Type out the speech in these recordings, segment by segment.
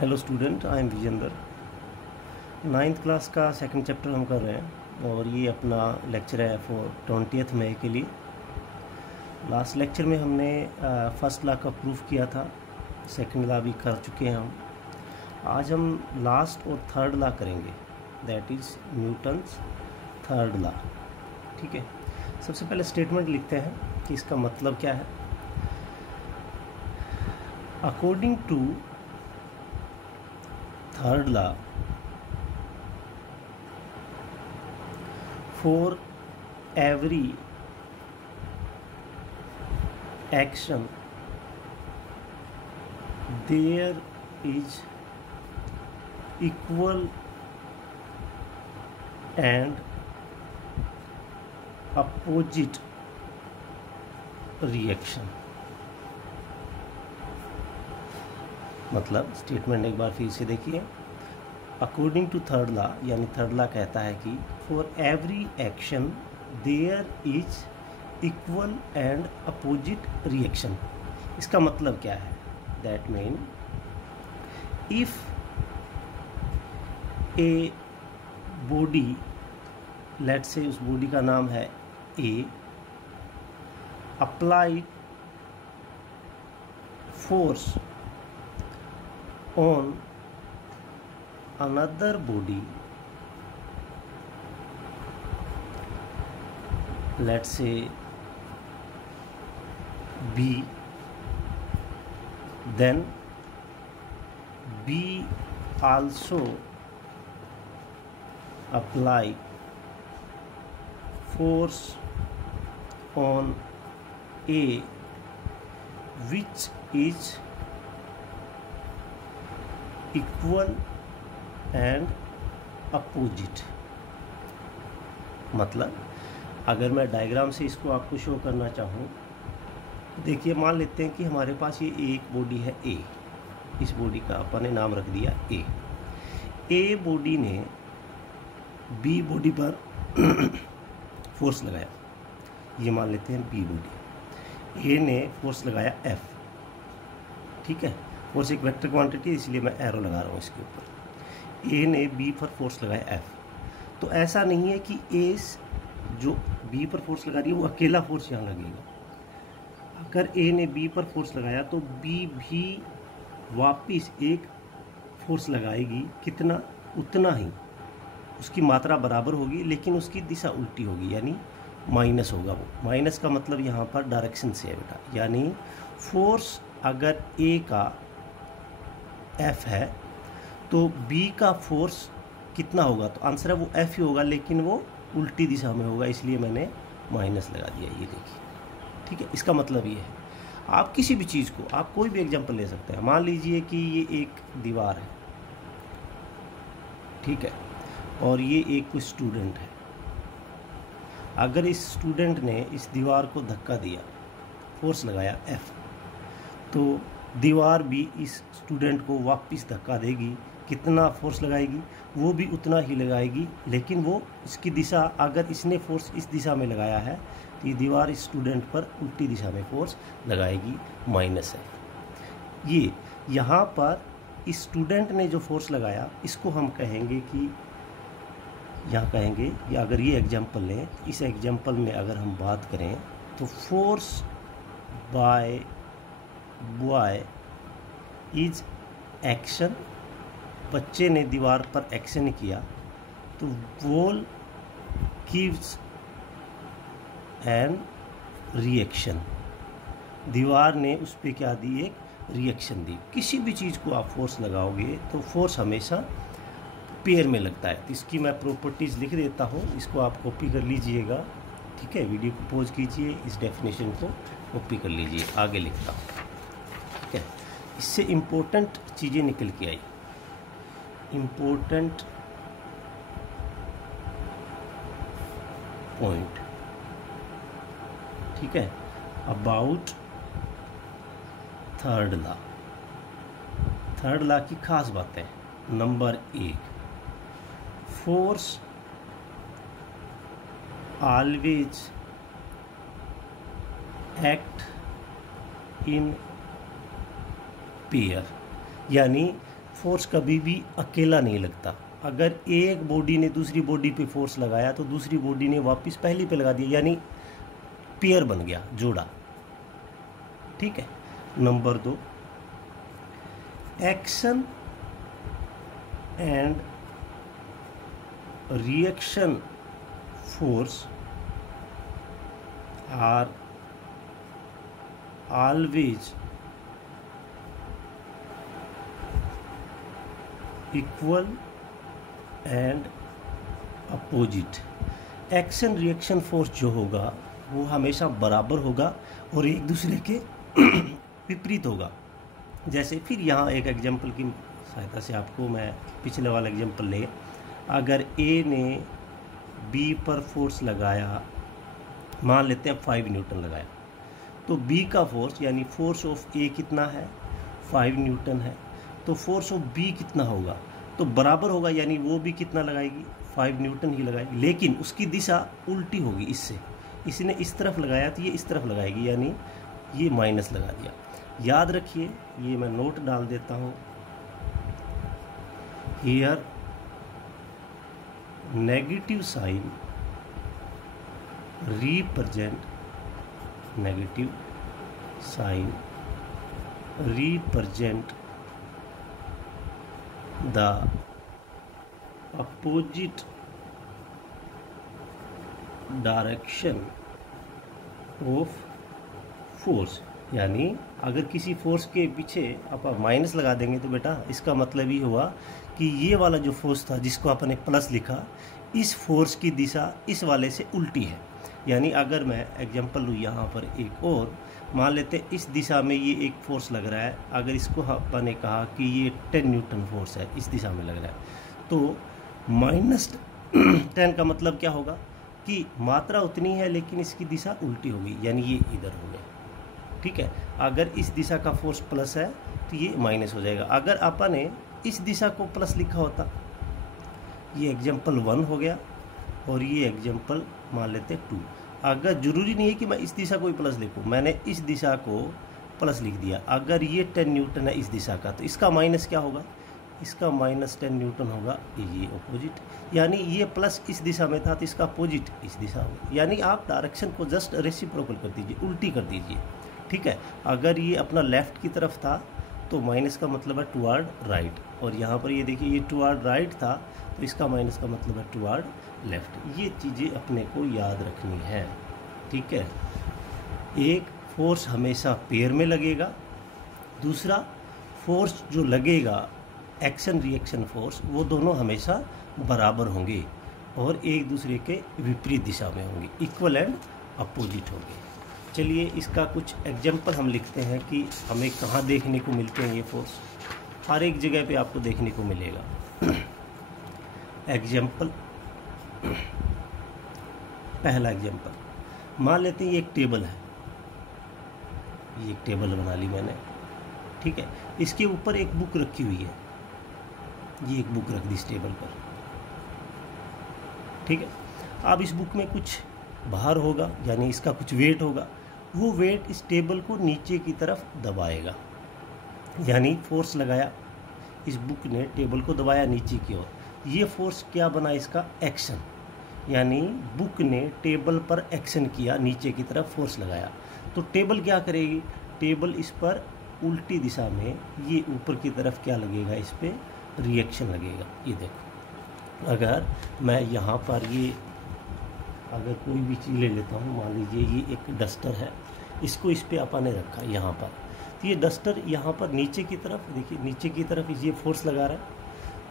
Hello student, I am Vijendra. Ninth class का second chapter हम कर रहे हैं और ये अपना लेक्चर है फॉर 20 मई के लिए। लास्ट लेक्चर में हमने फर्स्ट लॉ का प्रूफ किया था, सेकंड लॉ भी कर चुके हैं हम। आज हम लास्ट और थर्ड लॉ करेंगे, that is Newton's third law. ठीक है, सबसे पहले स्टेटमेंट लिखते हैं कि इसका मतलब क्या है। According to third law, for every action there is equal and opposite reaction। मतलब स्टेटमेंट एक बार फिर से देखिए। अकॉर्डिंग टू थर्ड लॉ, यानी थर्ड लॉ कहता है कि for every action there is equal and opposite reaction. इसका मतलब क्या है? That mean if a body, let's say उस बॉडी का नाम है A, apply force on another body, let's say B, then B also apply force on A which is equal and opposite. मतलब अगर मैं डायग्राम से इसको आपको शो करना चाहूँ, देखिए मान लेते हैं कि हमारे पास ये एक बॉडी है ए। इस बॉडी का अपन ने नाम रख दिया ए। ए बॉडी ने बी बॉडी पर फोर्स लगाया, ये मान लेते हैं बी बॉडी। ए ने फोर्स लगाया एफ। ठीक है, फोर्स एक वेक्टर क्वांटिटी है, इसलिए मैं एरो लगा रहा हूँ इसके ऊपर। ए ने बी पर फोर्स लगाया एफ। तो ऐसा नहीं है कि ए जो बी पर फोर्स लगा रही है वो अकेला फोर्स यहाँ लगेगा। अगर ए ने बी पर फोर्स लगाया तो बी भी वापिस एक फोर्स लगाएगी। कितना? उतना ही। उसकी मात्रा बराबर होगी लेकिन उसकी दिशा उल्टी होगी, यानी माइनस होगा। वो माइनस का मतलब यहाँ पर डायरेक्शन से है बेटा, यानी फोर्स अगर ए का एफ है तो बी का फोर्स कितना होगा? तो आंसर है वो एफ ही होगा, लेकिन वो उल्टी दिशा में होगा, इसलिए मैंने माइनस लगा दिया। ये देखिए, ठीक है। इसका मतलब ये है, आप किसी भी चीज़ को, आप कोई भी एग्जांपल ले सकते हैं। मान लीजिए कि ये एक दीवार है, ठीक है, और ये एक कोई स्टूडेंट है। अगर इस स्टूडेंट ने इस दीवार को धक्का दिया, फोर्स लगाया एफ, तो दीवार भी इस स्टूडेंट को वापस धक्का देगी। कितना फोर्स लगाएगी? वो भी उतना ही लगाएगी, लेकिन वो इसकी दिशा, अगर इसने फोर्स इस दिशा में लगाया है तो ये दीवार इस स्टूडेंट पर उल्टी दिशा में फोर्स लगाएगी, माइनस है। ये यहाँ पर इस स्टूडेंट ने जो फोर्स लगाया, इसको हम कहेंगे कि यहाँ कहेंगे, या अगर ये एग्जाम्पल लें, इस एग्जाम्पल में अगर हम बात करें तो force by boy is action. बच्चे ने दीवार पर एक्शन किया तो वॉल गिव्स एन रिएक्शन। दीवार ने उस पर क्या दी? एक रिएक्शन दी। किसी भी चीज़ को आप फोर्स लगाओगे तो फोर्स हमेशा पेयर में लगता है। तो इसकी मैं प्रॉपर्टीज़ लिख देता हूँ, इसको आप कॉपी कर लीजिएगा। ठीक है, वीडियो को पॉज कीजिए, इस डेफिनेशन को कॉपी कर लीजिए। आगे लिखता हूँ, ठीक है। इससे इम्पोर्टेंट चीज़ें निकल के आई। इम्पोर्टेंट पॉइंट, ठीक है, about third law. Third law की खास बातें। Number 1, force always act in pair, यानी फोर्स कभी भी अकेला नहीं लगता। अगर एक बॉडी ने दूसरी बॉडी पे फोर्स लगाया तो दूसरी बॉडी ने वापस पहली पे लगा दिया, यानी पेयर बन गया, जोड़ा। ठीक है। Number 2, action and reaction force are always equal and opposite. Action reaction force जो होगा वो हमेशा बराबर होगा और एक दूसरे के विपरीत होगा। जैसे फिर यहाँ एक एग्जांपल की सहायता से आपको मैं पिछले वाला एग्जांपल ले, अगर ए ने बी पर फोर्स लगाया, मान लेते हैं 5 न्यूटन लगाया, तो बी का फोर्स यानी फोर्स ऑफ ए कितना है, 5 न्यूटन है, तो फोर्स ऑफ बी कितना होगा, तो बराबर होगा, यानी वो भी कितना लगाएगी, 5 न्यूटन ही लगाएगी, लेकिन उसकी दिशा उल्टी होगी। इससे इसने इस तरफ लगाया तो ये इस तरफ लगाएगी, यानी ये माइनस लगा दिया। याद रखिए, ये मैं नोट डाल देता हूँ, here negative sign represent, negative sign represent the opposite direction of force. यानी अगर किसी फोर्स के पीछे आप माइनस लगा देंगे तो बेटा इसका मतलब ही हुआ कि ये वाला जो फोर्स था जिसको आपने प्लस लिखा, इस फोर्स की दिशा इस वाले से उल्टी है। यानी अगर मैं एग्जांपल लूँ यहाँ पर एक और, मान लेते हैं इस दिशा में ये एक फोर्स लग रहा है, अगर इसको आपने कहा कि ये 10 न्यूटन फोर्स है, इस दिशा में लग रहा है, तो -10 का मतलब क्या होगा कि मात्रा उतनी है लेकिन इसकी दिशा उल्टी होगी, यानी ये इधर हो गया। ठीक है। अगर इस दिशा का फोर्स प्लस है तो ये माइनस हो जाएगा। अगर अपन ने इस दिशा को प्लस लिखा होता, ये एग्जाम्पल 1 हो गया और ये एग्जाम्पल मान लेते 2। अगर जरूरी नहीं है कि मैं इस दिशा को ही प्लस लिखूं, मैंने इस दिशा को प्लस लिख दिया। अगर ये 10 न्यूटन है इस दिशा का, तो इसका माइनस क्या होगा, इसका -10 न्यूटन होगा, ये अपोजिट। यानी ये प्लस इस दिशा में था तो इसका अपोजिट इस दिशा में, यानी आप डायरेक्शन को जस्ट रेसिप्रोकल कर दीजिए, उल्टी कर दीजिए। ठीक है। अगर ये अपना लेफ्ट की तरफ था तो माइनस का मतलब है टुवर्ड राइट, और यहाँ पर ये देखिए ये टुवर्ड राइट था तो इसका माइनस का मतलब है टुवर्ड लेफ्ट। ये चीज़ें अपने को याद रखनी है। ठीक है। एक फोर्स हमेशा पेयर में लगेगा, दूसरा फोर्स जो लगेगा एक्शन रिएक्शन फोर्स, वो दोनों हमेशा बराबर होंगे और एक दूसरे के विपरीत दिशा में होंगे, इक्वल एंड अपोजिट होंगे। चलिए इसका कुछ एग्जाम्पल हम लिखते हैं कि हमें कहाँ देखने को मिलते हैं ये फोर्स। हर एक जगह पे आपको देखने को मिलेगा। एग्जाम्पल, पहला एग्जाम्पल, मान लेते हैं ये एक टेबल है, ये एक टेबल बना ली मैंने। ठीक है। इसके ऊपर एक बुक रखी हुई है, ये एक बुक रख दी इस टेबल पर। ठीक है। अब इस बुक में कुछ भार होगा, यानी इसका कुछ वेट होगा, वो वेट इस टेबल को नीचे की तरफ दबाएगा, यानी फोर्स लगाया, इस बुक ने टेबल को दबाया नीचे की ओर, ये फोर्स क्या बना, इसका एक्शन, यानी बुक ने टेबल पर एक्शन किया, नीचे की तरफ फोर्स लगाया, तो टेबल क्या करेगी, टेबल इस पर उल्टी दिशा में, ये ऊपर की तरफ क्या लगेगा, इस पर रिएक्शन लगेगा। ये देखो, अगर मैं यहाँ पर ये अगर कोई भी चीज़ ले लेता हूँ, मान लीजिए ये एक डस्टर है, इसको इस पे अपन ने रखा यहाँ पर, तो ये डस्टर यहाँ पर नीचे की तरफ, देखिए नीचे की तरफ ये फोर्स लगा रहा है,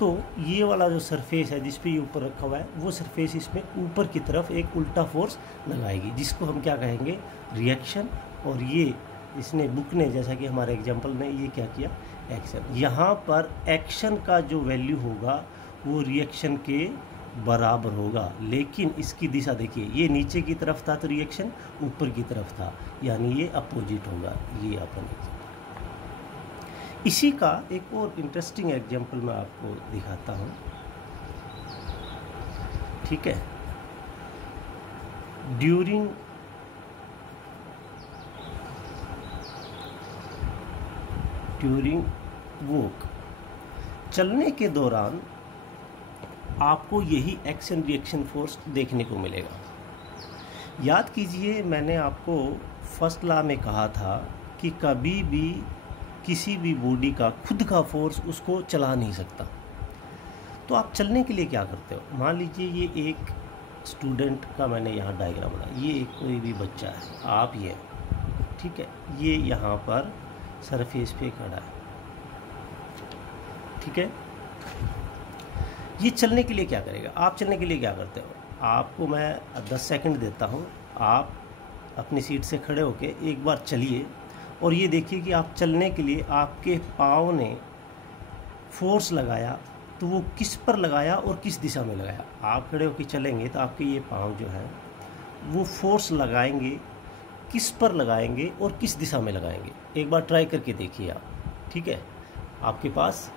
तो ये वाला जो सरफेस है जिस पे ये ऊपर रखा हुआ है, वो सरफेस इसमें ऊपर की तरफ एक उल्टा फोर्स लगाएगी, जिसको हम क्या कहेंगे, रिएक्शन। और ये इसने बुक ने, जैसा कि हमारे एग्जाम्पल में, ये क्या किया, एक्शन। यहाँ पर एक्शन का जो वैल्यू होगा वो रिएक्शन के बराबर होगा, लेकिन इसकी दिशा देखिए, ये नीचे की तरफ था तो रिएक्शन ऊपर की तरफ था, यानी ये अपोजिट होगा। ये अपन इसी का एक और इंटरेस्टिंग एग्जांपल मैं आपको दिखाता हूँ। ठीक है। ड्यूरिंग वॉक, चलने के दौरान आपको यही एक्शन रिएक्शन फोर्स देखने को मिलेगा। याद कीजिए, मैंने आपको फर्स्ट लॉ में कहा था कि कभी भी किसी भी बॉडी का खुद का फोर्स उसको चला नहीं सकता। तो आप चलने के लिए क्या करते हो? मान लीजिए ये एक स्टूडेंट का मैंने यहाँ डायग्राम बनाया, ये एक कोई भी बच्चा है, आप ये, ठीक है, ये यहाँ पर सरफेस पे खड़ा है, ठीक है। ये चलने के लिए क्या करेगा? आप चलने के लिए क्या करते हो? आपको मैं 10 सेकंड देता हूँ, आप अपनी सीट से खड़े होके एक बार चलिए और ये देखिए कि आप चलने के लिए आपके पाँव ने फोर्स लगाया तो वो किस पर लगाया और किस दिशा में लगाया। आप खड़े होकर चलेंगे तो आपके ये पाँव जो है वो फोर्स लगाएंगे, किस पर लगाएंगे और किस दिशा में लगाएंगे। एक बार ट्राई करके देखिए आप, ठीक है। आपके पास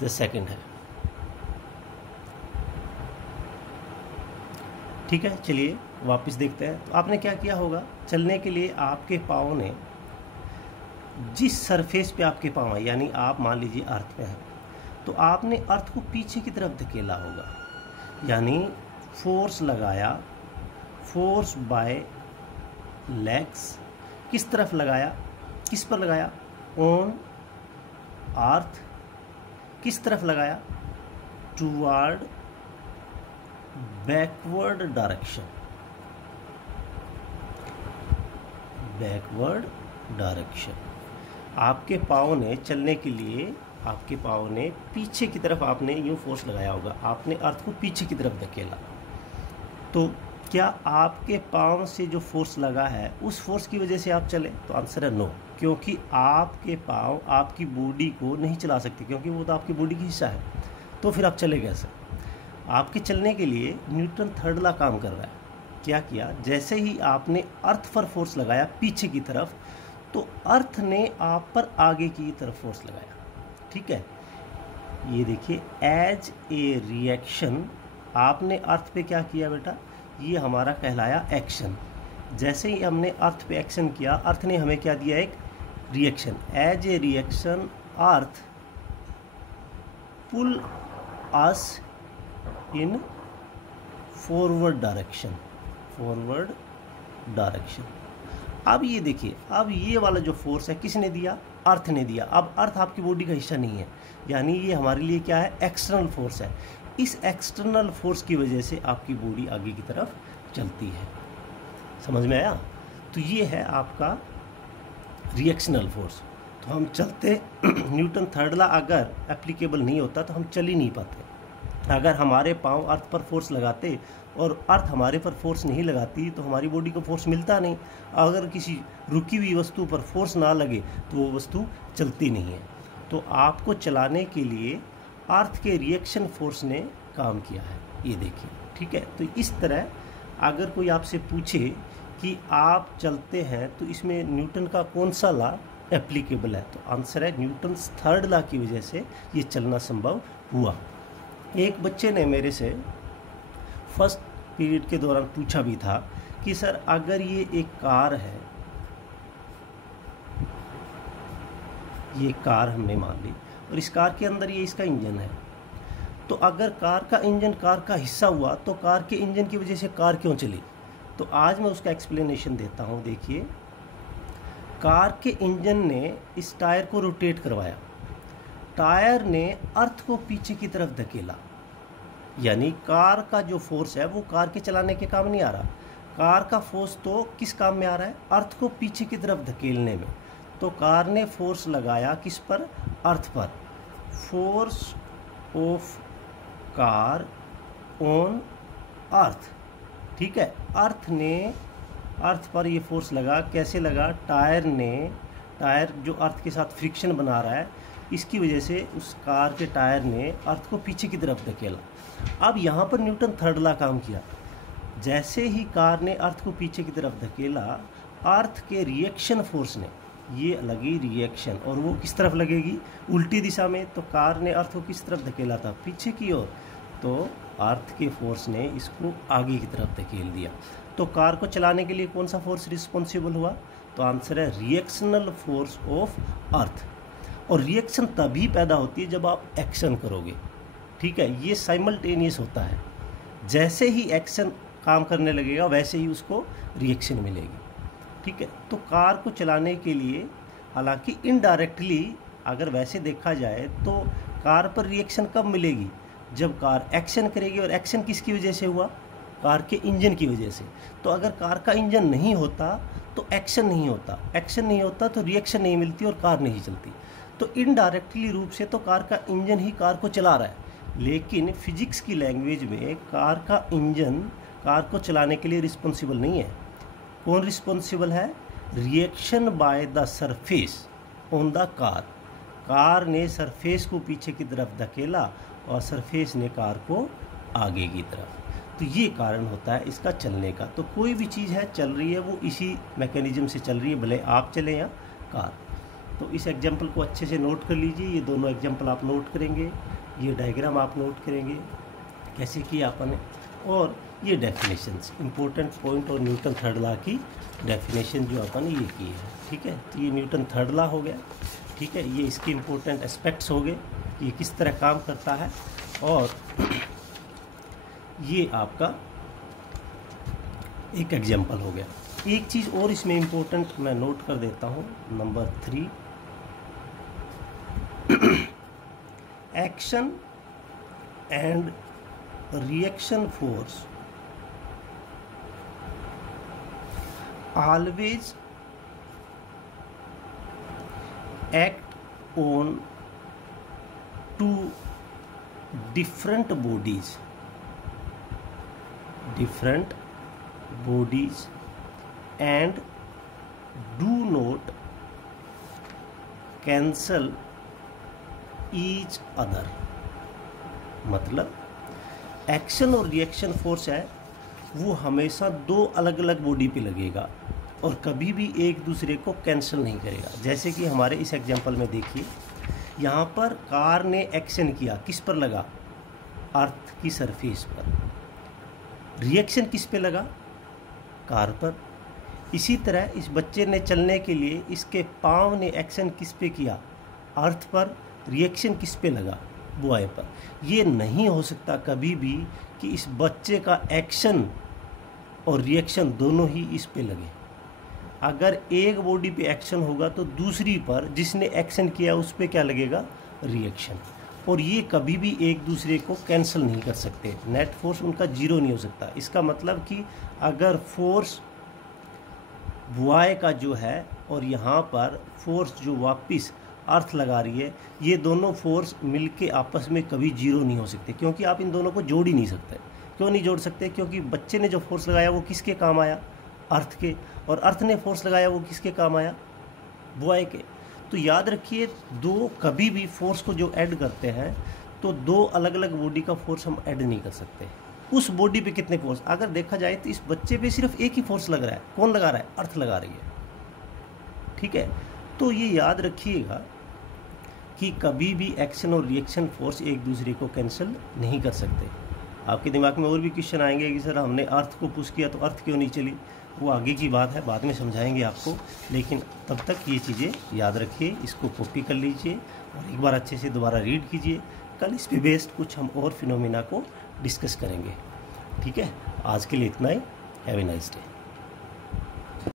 10 सेकंड है, ठीक है। चलिए वापस देखते हैं। तो आपने क्या किया होगा? चलने के लिए आपके पाँव ने जिस सरफेस पे आपके पाँव है, यानी आप मान लीजिए अर्थ पे हैं, तो आपने अर्थ को पीछे की तरफ धकेला होगा, यानी फोर्स लगाया, फोर्स बाय लेग्स। किस तरफ लगाया? किस पर लगाया? On earth. किस तरफ लगाया? Toward backward direction, backward direction. आपके पाँव ने चलने के लिए, आपके पाँव ने पीछे की तरफ आपने यूँ फोर्स लगाया होगा, आपने अर्थ को पीछे की तरफ धकेला। तो क्या आपके पाँव से जो फोर्स लगा है उस फोर्स की वजह से आप चले? तो आंसर है नो, क्योंकि आपके पाँव आपकी बॉडी को नहीं चला सकते, क्योंकि वो तो आपकी बॉडी की हिस्सा है। तो फिर आप चले कैसे? आपके चलने के लिए न्यूटन थर्ड लॉ काम कर रहा है। क्या किया? जैसे ही आपने अर्थ पर फोर्स लगाया पीछे की तरफ, तो अर्थ ने आप पर आगे की तरफ फोर्स लगाया, ठीक है। ये देखिए, एज ए रिएक्शन आपने अर्थ पे क्या किया बेटा? ये हमारा कहलाया एक्शन। जैसे ही हमने अर्थ पे एक्शन किया, अर्थ ने हमें क्या दिया? एक reaction. As a reaction earth pull us in forward direction, forward direction. अब ये देखिए, अब ये वाला जो फोर्स है किसने दिया? अर्थ ने दिया। अब अर्थ आपकी बॉडी का हिस्सा नहीं है, यानी ये हमारे लिए क्या है? एक्सटर्नल फोर्स है। इस एक्सटर्नल फोर्स की वजह से आपकी बॉडी आगे की तरफ चलती है। समझ में आया? तो ये है आपका रिएक्शनल फोर्स। तो हम चलते न्यूटन थर्ड लॉ अगर एप्लीकेबल नहीं होता तो हम चल ही नहीं पाते। अगर हमारे पाँव अर्थ पर फोर्स लगाते और अर्थ हमारे पर फोर्स नहीं लगाती तो हमारी बॉडी को फोर्स मिलता नहीं। अगर किसी रुकी हुई वस्तु पर फोर्स ना लगे तो वो वस्तु चलती नहीं है। तो आपको चलाने के लिए अर्थ के रिएक्शन फोर्स ने काम किया है, ये देखिए, ठीक है। तो इस तरह अगर कोई आपसे पूछे कि आप चलते हैं तो इसमें न्यूटन का कौन सा लॉ एप्लीकेबल है, तो आंसर है न्यूटन थर्ड लॉ की वजह से ये चलना संभव हुआ। एक बच्चे ने मेरे से फर्स्ट पीरियड के दौरान पूछा भी था कि सर अगर ये एक कार है, ये कार हमने मान ली और इस कार के अंदर ये इसका इंजन है, तो अगर कार का इंजन कार का हिस्सा हुआ तो कार के इंजन की वजह से कार क्यों चली? तो आज मैं उसका एक्सप्लेनेशन देता हूँ। देखिए, कार के इंजन ने इस टायर को रोटेट करवाया, टायर ने अर्थ को पीछे की तरफ धकेला, यानी कार का जो फोर्स है वो कार के चलाने के काम नहीं आ रहा। कार का फोर्स तो किस काम में आ रहा है? अर्थ को पीछे की तरफ धकेलने में। तो कार ने फोर्स लगाया किस पर? अर्थ पर। Force of car on earth, ठीक है। अर्थ ने अर्थ पर ये फोर्स लगा, कैसे लगा? टायर जो अर्थ के साथ फ्रिक्शन बना रहा है, इसकी वजह से उस कार के टायर ने अर्थ को पीछे की तरफ धकेला। अब यहाँ पर न्यूटन थर्ड लॉ काम किया। जैसे ही कार ने अर्थ को पीछे की तरफ धकेला, अर्थ के रिएक्शन फोर्स ने ये लगी रिएक्शन, और वो किस तरफ लगेगी? उल्टी दिशा में। तो कार ने अर्थ को किस तरफ धकेला था? पीछे की ओर। तो अर्थ के फोर्स ने इसको आगे की तरफ धकेल दिया। तो कार को चलाने के लिए कौन सा फोर्स रिस्पॉन्सिबल हुआ? तो आंसर है रिएक्शनल फोर्स ऑफ अर्थ। और रिएक्शन तभी पैदा होती है जब आप एक्शन करोगे, ठीक है। ये साइमल्टेनियस होता है, जैसे ही एक्शन काम करने लगेगा वैसे ही उसको रिएक्शन मिलेगी, ठीक है। तो कार को चलाने के लिए हालांकि इनडायरेक्टली अगर वैसे देखा जाए तो कार पर रिएक्शन कब मिलेगी, जब कार एक्शन करेगी। और एक्शन किसकी वजह से हुआ, कार के इंजन की वजह से। तो अगर कार का इंजन नहीं होता तो एक्शन नहीं होता, एक्शन नहीं होता तो रिएक्शन नहीं मिलती और कार नहीं चलती। तो इनडायरेक्टली रूप से तो कार का इंजन ही कार को चला रहा है, लेकिन फिजिक्स की लैंग्वेज में कार का इंजन कार को चलाने के लिए रिस्पॉन्सिबल नहीं है। कौन रिस्पॉन्सिबल है, reaction by the surface on the car. Car ने सरफेस को पीछे की तरफ धकेला और सरफेस ने कार को आगे की तरफ। तो ये कारण होता है इसका चलने का। तो कोई भी चीज़ है चल रही है वो इसी मैकेनिज्म से चल रही है, भले आप चलें या कार। तो इस एग्जाम्पल को अच्छे से नोट कर लीजिए। ये दोनों एग्जाम्पल आप नोट करेंगे, ये डायग्राम आप नोट करेंगे कैसे किया आपने, और ये डेफिनेशंस इम्पोर्टेंट पॉइंट और न्यूटन थर्ड लॉ की डेफिनेशन जो अपन ये की है, ठीक है। तो ये न्यूटन थर्ड लॉ हो गया, ठीक है। ये इसके इम्पोर्टेंट एस्पेक्ट्स हो गए, ये किस तरह काम करता है। और ये आपका एक एग्जाम्पल हो गया। एक चीज़ और इसमें इम्पोर्टेंट मैं नोट कर देता हूँ, number 3, action and reaction force always act on two different bodies and do not cancel each other। मतलब एक्शन और रिएक्शन फोर्स है वो हमेशा दो अलग अलग बॉडी पे लगेगा और कभी भी एक दूसरे को कैंसिल नहीं करेगा। जैसे कि हमारे इस एग्जांपल में देखिए, यहाँ पर कार ने एक्शन किया, किस पर लगा, अर्थ की सरफेस पर। रिएक्शन किस पे लगा, कार पर। इसी तरह इस बच्चे ने चलने के लिए इसके पाँव ने एक्शन किस पे किया, अर्थ पर। रिएक्शन किस पे लगा, बॉय पर। ये नहीं हो सकता कभी भी कि इस बच्चे का एक्शन और रिएक्शन दोनों ही इस पे लगे। अगर एक बॉडी पे एक्शन होगा तो दूसरी पर जिसने एक्शन किया उस पे क्या लगेगा, रिएक्शन। और ये कभी भी एक दूसरे को कैंसिल नहीं कर सकते, नेट फोर्स उनका जीरो नहीं हो सकता। इसका मतलब कि अगर फोर्स बॉय का जो है और यहाँ पर फोर्स जो वापस अर्थ लगा रही है, ये दोनों फोर्स मिलके आपस में कभी जीरो नहीं हो सकते, क्योंकि आप इन दोनों को जोड़ ही नहीं सकते। क्यों नहीं जोड़ सकते, क्योंकि बच्चे ने जो फोर्स लगाया वो किसके काम आया, अर्थ के, और अर्थ ने फोर्स लगाया वो किसके काम आया, बॉय के। तो याद रखिए, दो कभी भी फोर्स को जो ऐड करते हैं तो दो अलग अलग बॉडी का फोर्स हम ऐड नहीं कर सकते। उस बॉडी पे कितने फोर्स, अगर देखा जाए तो इस बच्चे पे सिर्फ एक ही फोर्स लग रहा है। कौन लगा रहा है, अर्थ लगा रही है, ठीक है। तो ये याद रखिएगा कि कभी भी एक्शन और रिएक्शन फोर्स एक दूसरे को कैंसिल नहीं कर सकते। आपके दिमाग में और भी क्वेश्चन आएंगे कि सर हमने अर्थ को पुश किया तो अर्थ क्यों नहीं चली, वो आगे की बात है, बाद में समझाएंगे आपको। लेकिन तब तक ये चीज़ें याद रखिए, इसको कॉपी कर लीजिए और एक बार अच्छे से दोबारा रीड कीजिए। कल इस पे बेस्ड कुछ हम और फिनोमिना को डिस्कस करेंगे, ठीक है। आज के लिए इतना ही। Have a nice day.